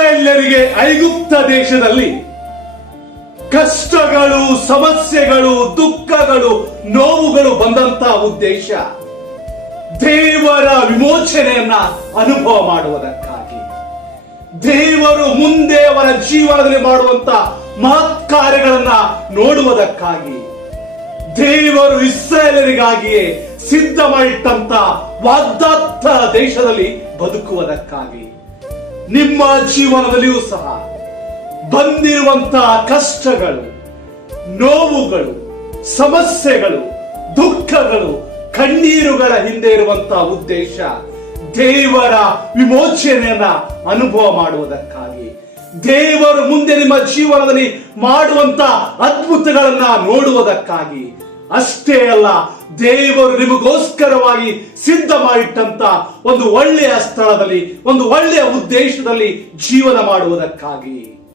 ಇಸ್ರಾಯೇಲ್ಯರಿಗೆ ಐಗುಪ್ತ ದೇಶದಲ್ಲಿ ಕಷ್ಟಗಳು, ಸಮಸ್ಯೆಗಳು, ದುಃಖಗಳು, ನೋವುಗಳು ಬಂದಂತ ಉದ್ದೇಶ ದೇವರ ವಿಮೋಚನೆಯನ್ನ ಅನುಭವ ಮಾಡುವುದಕ್ಕಾಗಿ, ದೇವರು ಮುಂದೆ ಅವರ ಜೀವನದಲ್ಲಿ ಮಾಡುವಂತ ಮಹತ್ ಕಾರ್ಯಗಳನ್ನ ನೋಡುವುದಕ್ಕಾಗಿ, ದೇವರು ಇಸ್ರಾಯೇಲರಿಗಾಗಿಯೇ ಸಿದ್ಧ ಮಾಡಿಟ್ಟಂತ ವಾಗ್ದತ್ತ ದೇಶದಲ್ಲಿ ಬದುಕುವುದಕ್ಕಾಗಿ ನಿಮ್ಮ ಜೀವನದಲ್ಲಿಯೂ ಸಹ ಬಂದಿರುವಂತಹ ಕಷ್ಟಗಳು, ನೋವುಗಳು, ಸಮಸ್ಯೆಗಳು, ದುಃಖಗಳು, ಕಣ್ಣೀರುಗಳ ಹಿಂದೆ ಇರುವಂತಹ ಉದ್ದೇಶ ದೇವರ ವಿಮೋಚನೆಯನ್ನ ಅನುಭವ ಮಾಡುವುದಕ್ಕಾಗಿ, ದೇವರು ಮುಂದೆ ನಿಮ್ಮ ಜೀವನದಲ್ಲಿ ಮಾಡುವಂತ ಅದ್ಭುತಗಳನ್ನ ನೋಡುವುದಕ್ಕಾಗಿ. ಅಷ್ಟೇ ಅಲ್ಲ, ದೇವರು ನಿಮಗೋಸ್ಕರವಾಗಿ ಸಿದ್ಧ ಮಾಡಿಟ್ಟಂತ ಒಂದು ಒಳ್ಳೆಯ ಸ್ಥಳದಲ್ಲಿ, ಒಂದು ಒಳ್ಳೆಯ ಉದ್ದೇಶದಲ್ಲಿ ಜೀವನ ಮಾಡುವುದಕ್ಕಾಗಿ.